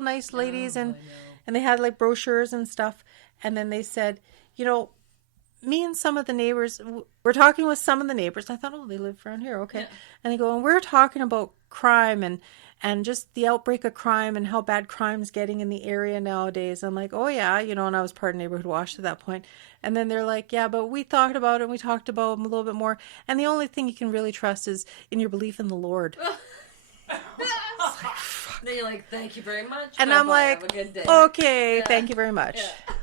nice ladies, Oh, I and know. they had like brochures and stuff. And then they said, you know, me and some of the neighbors, we're talking with some of the neighbors. I thought, oh, they live around here, okay. Yeah. And they go, and we're talking about crime and just the outbreak of crime and how bad crime's getting in the area nowadays. I'm like, oh yeah, and I was part of neighborhood watch at that point. And then they're like, yeah, but we thought about it and we talked about them a little bit more. And the only thing you can really trust is in your belief in the Lord. Then you're like, thank you very much. And Bye I'm bye. like, Have a good day. okay, Yeah. thank you very much. Yeah.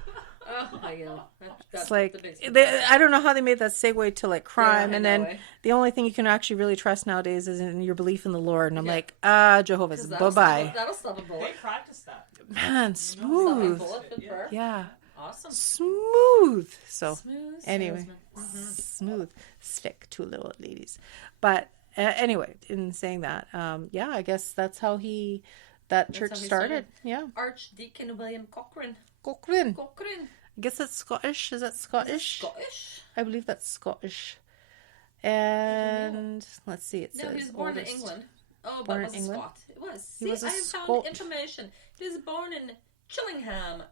Oh, I know. It's That's like, the big I don't know how they made that segue to like crime. Yeah, I and know, then eh? the only thing you can actually really trust nowadays is in your belief in the Lord. And I'm Yeah. like, Jehovah's, 'Cause that'll bye-bye. stop that'll stop a bullet. They practice that. Man, Stop a smooth. bullet with prayer. Yeah, Awesome. smooth. So Smooth anyway, salesman. smooth stick to little ladies. But anyway, in saying that, yeah, I guess that's how that church how he started. Yeah. Archdeacon William Cochrane. Cochrane. Cochrane. I guess that's Scottish. Is that Scottish? Scottish? I believe that's Scottish. And let's see, it says No, he was born oldest. in England. Oh, Born but was in a England? Scot. It was. He See, was a I have Scot. found information. He was born in Chillingham,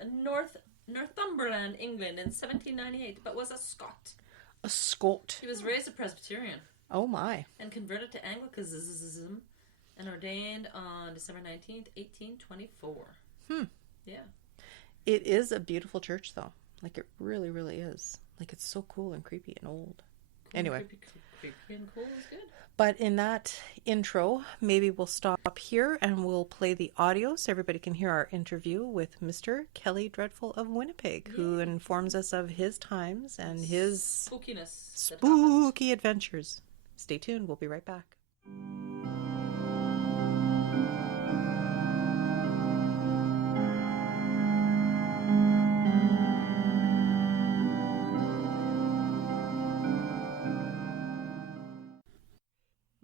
Northumberland, England in 1798, but was a Scot. A Scot. He was raised a Presbyterian Oh my. and converted to Anglicanism and ordained on December 19th, 1824. Yeah. It is a beautiful church though. Like it really, really is. Like it's so cool and creepy and old. Anyway. Creepy and cool is good. But in that intro, maybe we'll stop here and we'll play the audio so everybody can hear our interview with Mr. Kelly Dreadful of Winnipeg, who informs us of his times and his Spookiness. that happened. spooky adventures. Stay tuned. We'll be right back.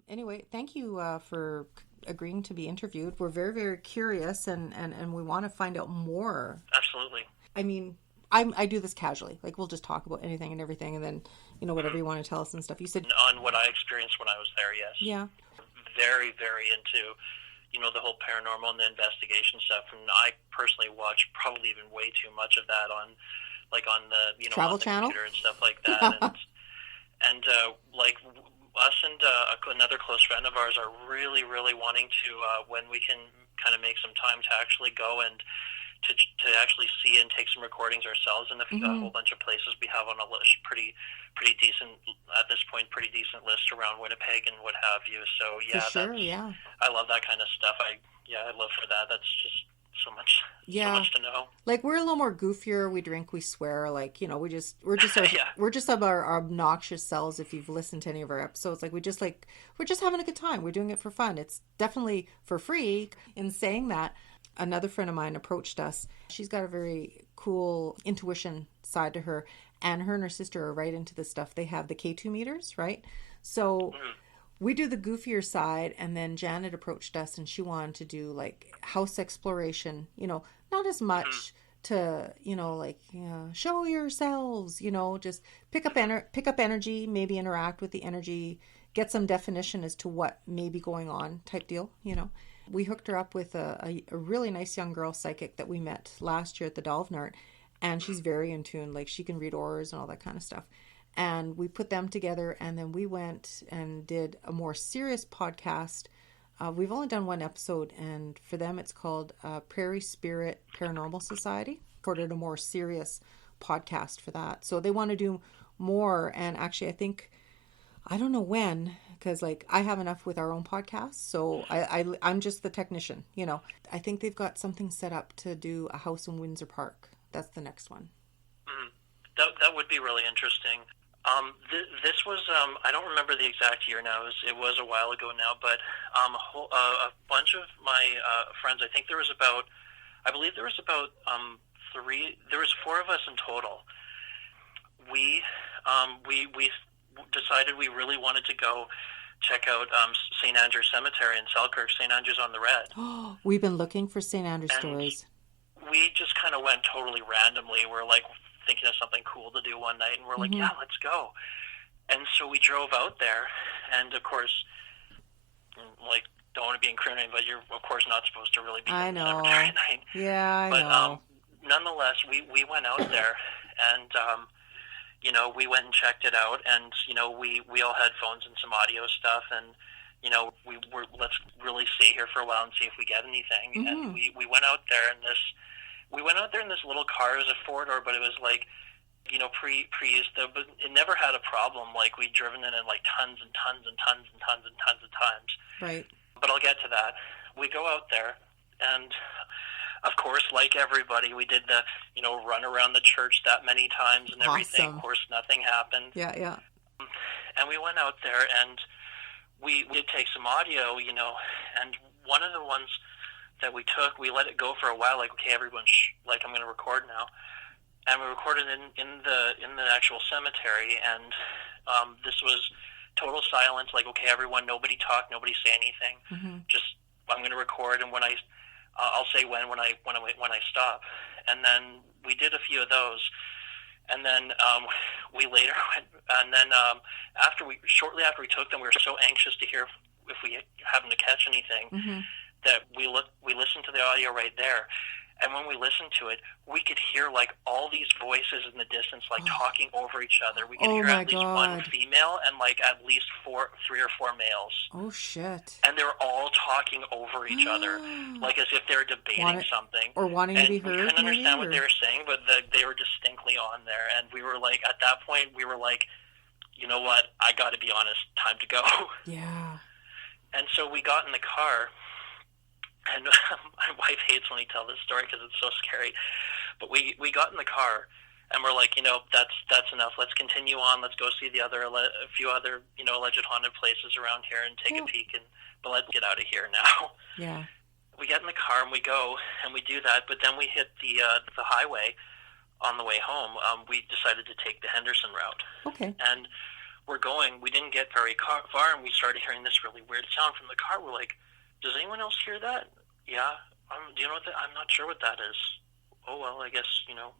Anyway, thank you for agreeing to be interviewed. We're very, very curious and we want to find out more. Absolutely. I mean, I do this casually. Like, we'll just talk about anything and everything, and then, whatever you want to tell us and stuff. You said... On what I experienced when I was there, yes. Yeah. Very, very into, the whole paranormal and the investigation stuff. And I personally watch probably even way too much of that on the, Travel on the Channel? computer and stuff like that. and like us and another close friend of ours are really, really wanting to, when we can kind of make some time to actually go and to actually see and take some recordings ourselves. And if we've got a whole bunch of places we have on a list, pretty decent at this point, pretty decent list around Winnipeg and what have you. So yeah, For sure, yeah. I love that kind of stuff. I love for that. That's just so much to know. Like, we're a little more goofier. We drink, we swear. Like, we're just Yeah. we're just of our obnoxious selves. If you've listened to any of our episodes, like, we're just having a good time. We're doing it for fun. It's definitely for free. In saying that, another friend of mine approached us. She's got a very cool intuition side to her, and her sister are right into this stuff. They have the K2 meters, right? So we do the goofier side, and then Janet approached us and she wanted to do like house exploration, not as much to, show yourselves, just pick up energy, maybe interact with the energy, get some definition as to what may be going on type deal, We hooked her up with a really nice young girl psychic that we met last year at the Dolvnart, and she's very in tune. Like, she can read auras and all that kind of stuff. And we put them together, and then we went and did a more serious podcast. We've only done one episode, and for them it's called Prairie Spirit Paranormal Society. Recorded a more serious podcast for that. So they want to do more, and actually I don't know when, because like I have enough with our own podcast, so I'm just the technician, I think they've got something set up to do a house in Windsor Park. That's the next one. That would be really interesting. This was I don't remember the exact year now. It was a while ago now, but a bunch of my friends. I think there was about four of us in total. We decided we really wanted to go check out St. Andrew's Cemetery in Selkirk, St. Andrew's on the Red. We've been looking for St. Andrew's stories. We just kind of went totally randomly. We're like thinking of something cool to do one night, and we're like, yeah, let's go. And so we drove out there, and of course, like don't want to be incriminating, but you're of course not supposed to really be I in the know. cemetery at night. Yeah, I But know. nonetheless, we went out there, and you know, we went and checked it out, and you know, we all had phones and some audio stuff, and you know, let's really stay here for a while and see if we get anything. Mm-hmm. And we went out there in this little car. It was a 4-door, but it was like, you know, pre-used, but it never had a problem. Like, we'd driven it in like tons and tons and tons and tons and tons of times. Right. But I'll get to that. We go out there, and of course, like everybody, we did the, you know, run around the church that many times and everything. Awesome. Of course, nothing happened. Yeah, yeah. And we went out there, and we did take some audio, you know, and one of the ones that we took, we let it go for a while, like, okay, everyone, like, I'm going to record now. And we recorded in the actual cemetery, and this was total silence, like, okay, everyone, nobody talk, nobody say anything. Mm-hmm. Just, I'm going to record, and when I'll say when I stop. And then we did a few of those, and then we later went, and then shortly after we took them, we were so anxious to hear if we happened to catch anything, Mm-hmm. that we listened to the audio right there. And when we listened to it, we could hear, like, all these voices in the distance, like, talking over each other. We could hear at least one female and, like, at least 3 or 4 males. Oh, shit. And they were all talking over each other, like as if they were debating something. Or wanting to be heard, we couldn't understand what they were saying, but they were distinctly on there. And we were, like, at that point, we were like, you know what, I got to be honest, time to go. Yeah. And so we got in the car. And my wife hates when we tell this story because it's so scary. But we got in the car, and we're like, you know, that's enough. Let's continue on. Let's go see a few other, you know, alleged haunted places around here and take a peek. But let's get out of here now. Yeah. We get in the car and we go and we do that. But then we hit the highway on the way home. We decided to take the Henderson route. Okay. And we're going. We didn't get very far, and we started hearing this really weird sound from the car. We're like, does anyone else hear that? Yeah. Do you know what I'm not sure what that is. Oh, well, I guess, you know,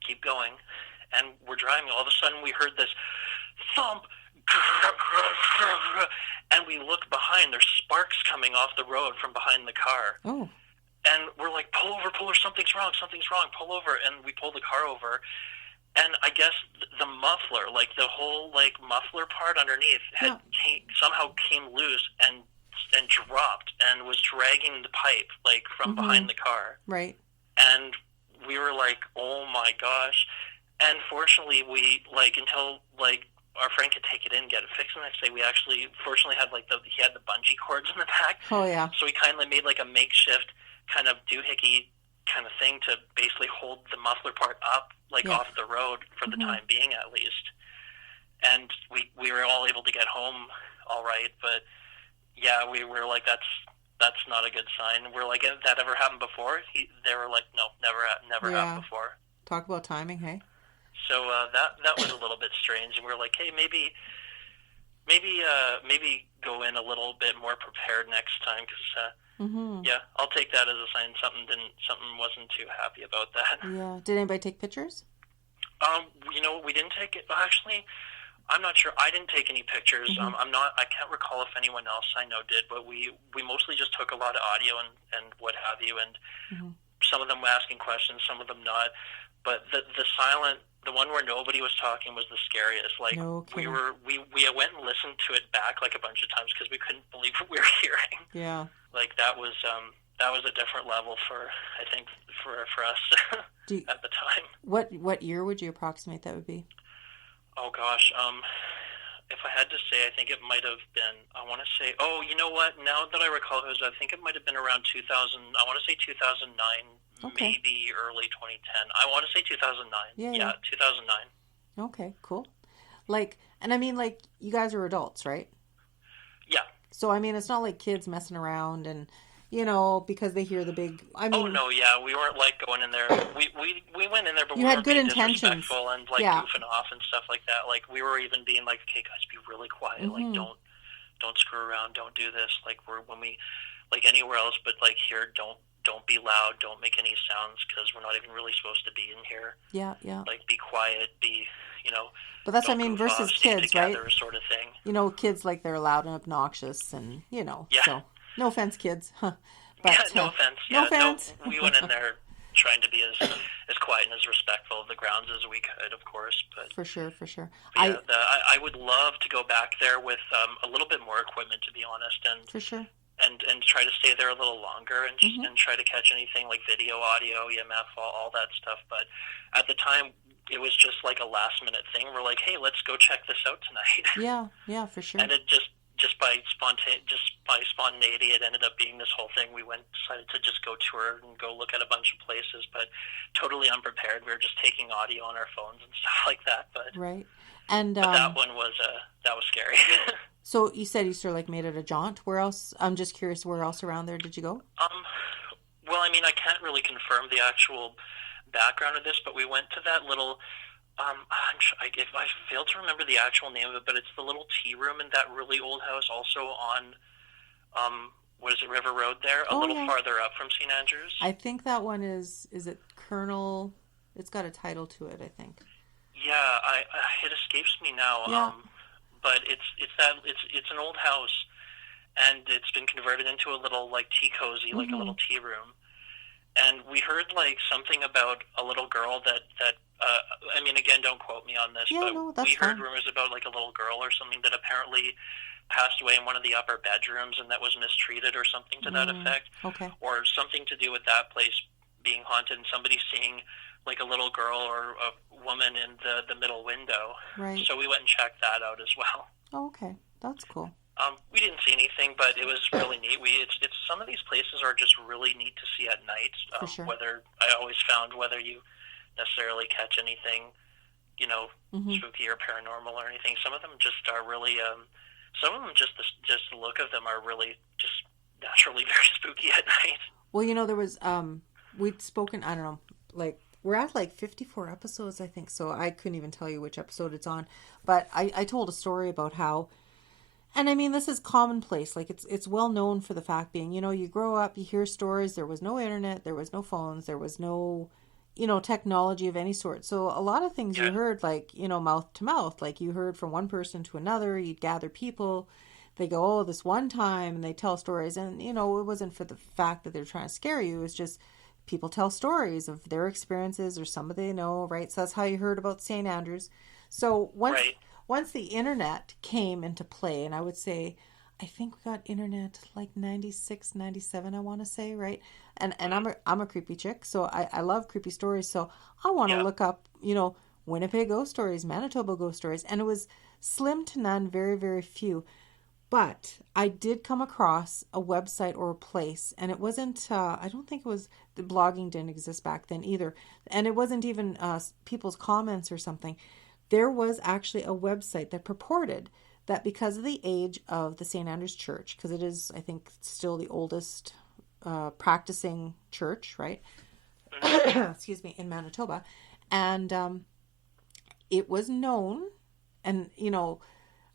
keep going. And we're driving. All of a sudden, we heard this thump. And we look behind. There's sparks coming off the road from behind the car. Oh. And we're like, pull over, something's wrong, pull over. And we pull the car over. And I guess the muffler, like the whole, like, muffler part underneath somehow came loose and dropped and was dragging the pipe, like, from behind the car. Right. And we were like, oh my gosh. And fortunately, we, like, until, like, our friend could take it in, get it fixed the next day, we actually, fortunately, had, like, he had the bungee cords in the back. Oh, yeah. So we kindly made, like, a makeshift kind of doohickey kind of thing to basically hold the muffler part up, like, off the road for the time being, at least. And we were all able to get home all right, but yeah, we were like, that's not a good sign. We're like, has that ever happened before? They were like, no, never happened before. Talk about timing, hey? So that was a little bit strange, and we were like, hey, maybe go in a little bit more prepared next time, because yeah, I'll take that as a sign something wasn't too happy about that. Yeah. Did anybody take pictures? You know, we didn't take it. Actually, I'm not sure. I didn't take any pictures. I can't recall if anyone else I know did, but we mostly just took a lot of audio and what have you, and some of them were asking questions, some of them not. But the one where nobody was talking was the scariest. Like, we went and listened to it back like a bunch of times because we couldn't believe what we were hearing. Yeah. Like, that was a different level for us at the time. What year would you approximate that would be? Oh gosh, if I had to say, I think it might have been. I want to say. Oh, you know what? Now that I recall, I think it might have been around 2000. I want to say 2009, maybe early 2010. I want to say 2009. Yeah, 2009. Okay, cool. Like, and I mean, like, you guys are adults, right? Yeah. So I mean, it's not like kids messing around and, you know, because they hear the big. I mean, oh no, yeah, we weren't like going in there. We went in there, but you we had weren't good being intentions disrespectful and like goofing off and stuff like that. Like, we were even being like, okay, guys, be really quiet. Like, don't screw around. Don't do this. Like, when we, like, anywhere else, but like here, don't be loud. Don't make any sounds because we're not even really supposed to be in here. Yeah, yeah. Like, be quiet. Be, you know. But that's what I mean versus kids, right? Sort of thing. You know, kids, like, they're loud and obnoxious, and you know. Yeah. So No offense, kids. Huh. Yeah, But, no offense. no Yeah, offense. we went in there trying to be as quiet and as respectful of the grounds as we could, of course. For sure, for sure. But yeah, I would love to go back there with a little bit more equipment, to be honest, For sure. and try to stay there a little longer and and try to catch anything like video, audio, EMF, all that stuff. But at the time, it was just like a last minute thing. We're like, hey, let's go check this out tonight. Yeah, for sure. And it just by spontaneity, it ended up being this whole thing. We decided to just go tour and go look at a bunch of places, but totally unprepared. We were just taking audio on our phones and stuff like that. But right. And but that one was scary. So you said you sort of like made it a jaunt. Where else? I'm just curious. Where else around there did you go? Well, I mean, I can't really confirm the actual background of this, but we went to that little. I failed to remember the actual name of it, but it's the little tea room in that really old house, also on, what is it, River Road there, a little farther up from St. Andrews. I think that one is it Colonel? It's got a title to it, I think. Yeah, it escapes me now. Yeah. But it's an old house, and it's been converted into a little like tea cozy, like a little tea room. And we heard like something about a little girl that I mean, again, don't quote me on this, but we heard rumors about like a little girl or something that apparently passed away in one of the upper bedrooms and that was mistreated or something to that effect. Okay. Or something to do with that place being haunted and somebody seeing like a little girl or a woman in the middle window. Right. So we went and checked that out as well. Oh, okay. That's cool. We didn't see anything, but it was really neat. It's some of these places are just really neat to see at night. For sure. Whether you necessarily catch anything, spooky or paranormal or anything. Some of them just are really. Some of them just the look of them are really just naturally very spooky at night. Well, there was we'd spoken. I don't know, like we're at like 54 episodes, I think. So I couldn't even tell you which episode it's on, but I told a story about how. And I mean, this is commonplace. Like it's well known for the fact being, you grow up, you hear stories. There was no internet, there was no phones, there was no, technology of any sort. So a lot of things you heard, like, mouth to mouth, like you heard from one person to another. You'd gather people. They go, oh, this one time, and they tell stories. And, it wasn't for the fact that they're trying to scare you. It was just people tell stories of their experiences or somebody they know, right? So that's how you heard about St. Andrews. So once the internet came into play, and I would say, I think we got internet like 96, 97, I want to say, right? And I'm a creepy chick, so I love creepy stories. So I want to look up, Winnipeg ghost stories, Manitoba ghost stories, and it was slim to none, very, very few. But I did come across a website or a place, and it wasn't, I don't think it was, the blogging didn't exist back then either. And it wasn't even people's comments or something. There was actually a website that purported that because of the age of the St. Andrews Church, because it is, I think, still the oldest practicing church, right? Excuse me, in Manitoba. And it was known, and,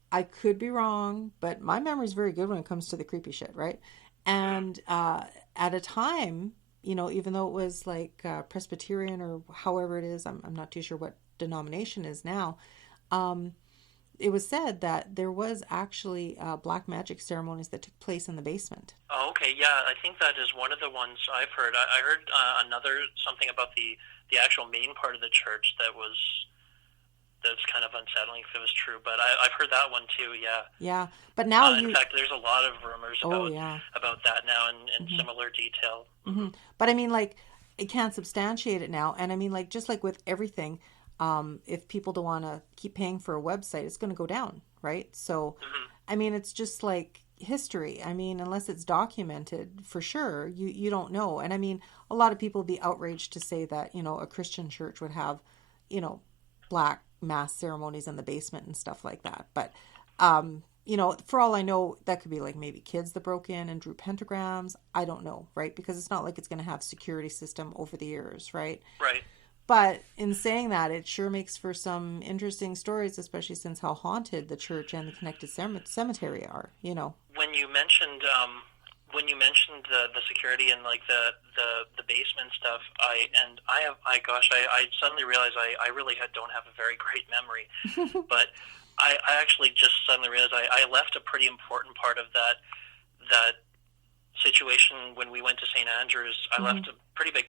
I could be wrong, but my memory is very good when it comes to the creepy shit, right? And at a time, even though it was like Presbyterian or however it is, I'm not too sure what denomination is now, it was said that there was actually black magic ceremonies that took place in the basement. Oh, okay, yeah, I think that is one of the ones I've heard. I heard something about the actual main part of the church that's kind of unsettling if it was true, but I've heard that one too. Yeah, but now in fact, there's a lot of rumors about that now in similar detail. But I mean, like, it can't substantiate it now, and I mean, like, just like with everything, if people don't want to keep paying for a website, it's going to go down, right? So I mean, it's just like history. I mean, unless it's documented for sure, you don't know. And I mean, a lot of people would be outraged to say that, a Christian church would have, black mass ceremonies in the basement and stuff like that. But, for all I know, that could be like maybe kids that broke in and drew pentagrams. I don't know, right? Because it's not like it's going to have security system over the years, right? Right. But in saying that, it sure makes for some interesting stories, especially since how haunted the church and the connected cemetery are, When you mentioned the security and like the basement stuff, I suddenly realized I really don't have a very great memory, but I actually just suddenly realized I left a pretty important part of that situation when we went to St. Andrews. I left a pretty big